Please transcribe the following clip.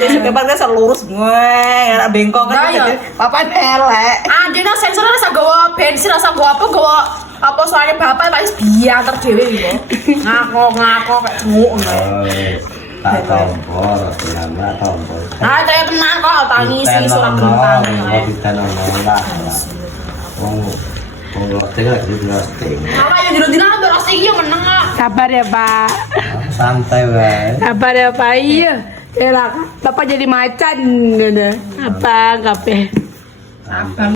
Kepan kan lurus gue, bengkok kan jadi papan elek. Dina sensor rasa gawa bensin rasa gawa apa soalnya bapak wis biantar dhewe iki. Ngakok kayak cenguk ngono. Tak tompor, nggak tompor. Saya tenang kok tangisi surat gentang. Kita nongol lah. Wong roasting lagi roasting. Apa yang dino-dino ada roasting yo meneng kok. Sabar ya, Pak. Santai wae. Sabar ya, Pak. Iya. Bapak jadi macan gitu. Apa, kape? Abang